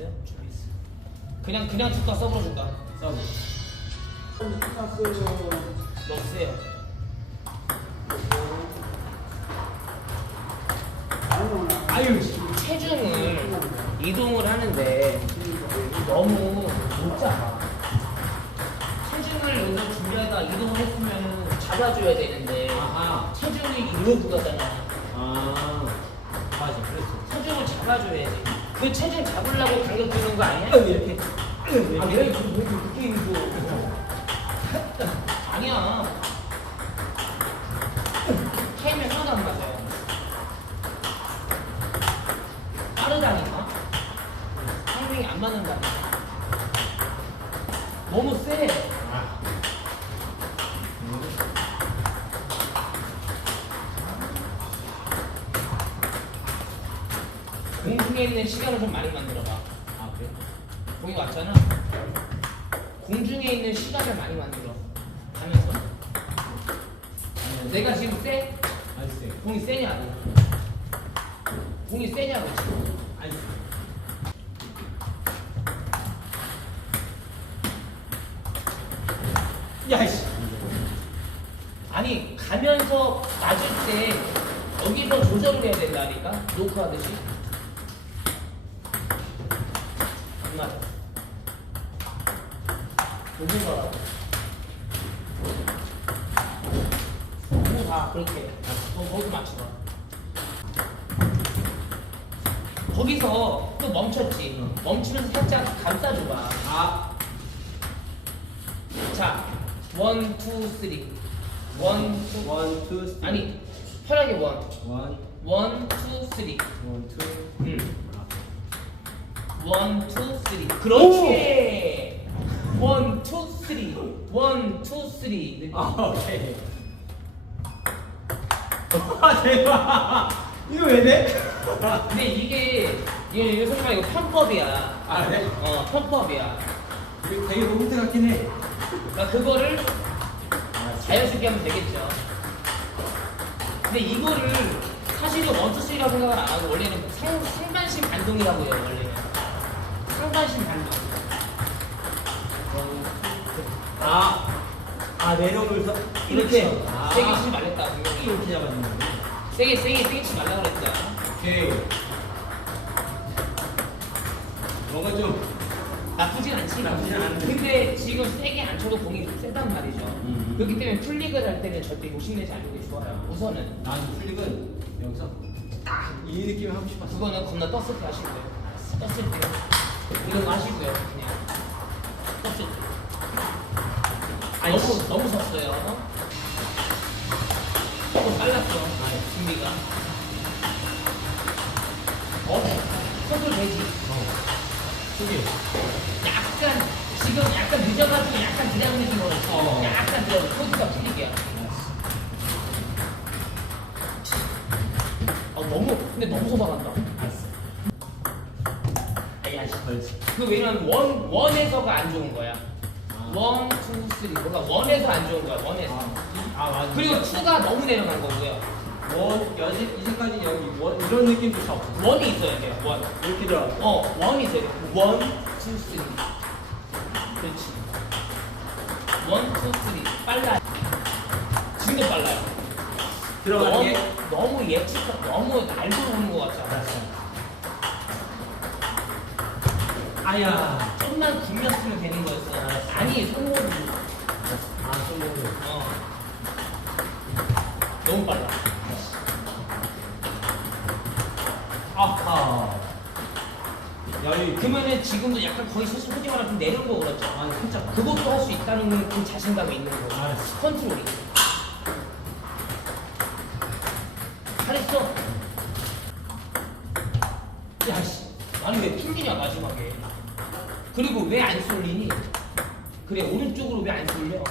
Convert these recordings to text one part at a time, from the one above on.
있어요? 준비 있어. 그냥 그냥 줄까 서브로 줄까? 서브. 너무 세요. 아유 체중을 이동을 하는데 너무 높잖아. 체중을 여기서 준비하다 이동을 했으면 잡아줘야 되는데 아하. 체중이 일로 들어가잖아. 아. 맞아, 그랬어. 체중을 잡아줘야지. 그 체중 잡으려고 간격 주는 거 아니야? 이렇게. 아, 내가 이렇게 왜 이렇게 늦게 있고. 아니야. 타이밍 하나도 안 맞아요. 빠르다니까? 타이밍이 안 맞는다니까. 너무 세. 아. 공중에 있는 시간을 좀 많이 만들어봐. 아, 그래? 공이 왔잖아. 공중에 있는 시간을 많이 만들어. 하면서. 내가 지금 세? 알았어요. 공이 세냐고. 공이 세냐고 지금. 알았어요. 야, 씨. 아니 가면서 맞을 때 여기서 조절을 해야 된다니까 노크 하듯이 안 맞아 조절 거라고. 너무 다 그렇게. 거, 거기 맞춰봐. 거기서 또 멈췄지. 멈추면서 살짝 감싸줘봐. 아. 자 원, 투, 쓰리 원, 투, 원, 투, 쓰리. 아니 편하게 원 원, 원, 투, 쓰리 원, 투. 응. 원, 투, 쓰리 그렇지 원, 투, 쓰리 원, 투, 쓰리 아, 오케이. 와, 대박. 이거 왜 돼? 근데 이게 이게 이게 솔직히 이거 편법이야 아, 그래? 어 편법이야 이거 되게 로봇 같긴 해. 그러니까 그거를 자연스럽게 하면 되겠죠 근데 이거를 사실은 원투 쓰리라고 생각을 안 하고 원래는 상, 상반신 반동이라고 해요 원래는 아, 아, 내려오면서 이렇게. 그렇죠. 아, 세게 치지 말랬다 분명히 이렇게 잡아주는 거. 세게 세게 세게 치지 말라고 그랬잖아 오케이. 뭔가 좀 나쁘진 않지 나쁘진 않은데. 근데 지금 세게 안 쳐도 공이 세단 말이죠 음. 그렇기 때문에 풀리그 할 때는 절대 욕심내지 않는 게 좋아요 우선은 난 플릭은 여기서 딱 이 느낌을 하고 싶었어. 그거는 겁나 떴을 때 하시고요 떴을 때 이런 거 하시고요 그냥. 때 아니, 너무 너무 섰어요. 조금 빨랐어 준비가. 어? 컨트롤 되지 저기. 약간 지금 약간 늦어가지고 약간 기다리는 느낌으로 어. 약간 들어 포즈가 풀리게요. 어. 너무 근데 너무 소박한다 알았어. 아야 씨. 그 왜냐면 원 원에서가 안 좋은 거야 아. 원, 투, 쓰리 그러니까 원에서 안 좋은 거야 원에서 아, 아 맞아. 그리고 투가 너무 내려간 거고요 원, 여지, 이제까지 여기 원, 이런 느낌도 잘 없어. 원이 있어야 돼요 원 이렇게 들어. 어, 원이 있어야 돼. 원, 투, 쓰리. 그렇지. 원, 투, 쓰리. 빨라. 지금도 빨라요. 들어가는 게. 너무, 너무 예측, 너무 날도 오는 것 같잖아. 아야. 좀만 굴렸으면 되는 거였어. 아니, 손목이. 아, 손목을. 어. 너무 빨라. 아하. 야, 이, 그, 그러면은 지금도 약간 거의 솔직히 말하면 좀 내려온 거 그렇죠. 아, 살짝. 그것도 할 수 있다는 그 자신감이 있는 거. 알았어. 컨트롤이. 잘했어. 야씨, 아니 왜 풀리냐 마지막에. 그리고 왜 안 쏠리니? 그래 오른쪽으로 왜 안 쏠려?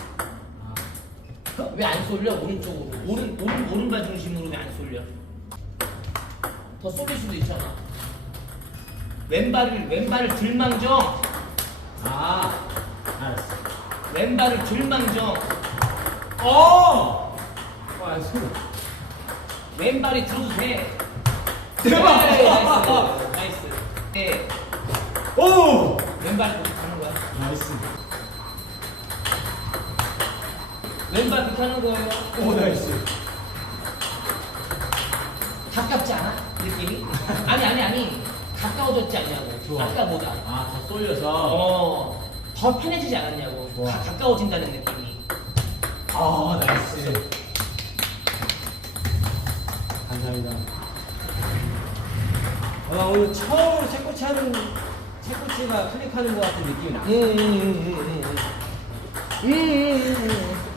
아, 왜안 쏠려 오른쪽으로? 오른 오른 오른발 중심으로 왜 안 쏠려? 더 쏠릴 수도 있잖아. 왼발을 왼발을 들망정. 아. 알았어. 왼발을 들망정. 어! 와, 손. 왼발이 들어도 돼. 대박! 네. 오! 왼발 그렇게 하는 거야. 나이스. 왼발 그렇게 하는 거예요. 오, 나이스. 가깝지 않아? 느낌이? 아니 아니 아니 가까워졌지 않냐고. 좋아. 아까보다. 아, 더 쏠려서. 어, 더 편해지지 않았냐고. 좋아. 가, 가까워진다는 느낌이. 아, 나이스. 감사합니다. 아, 오늘 처음으로 채꼬치 하는, 채꼬치가 클릭하는 것 같은 느낌이 나. 음, 음, 음, 음, 음. 음, 음, 음.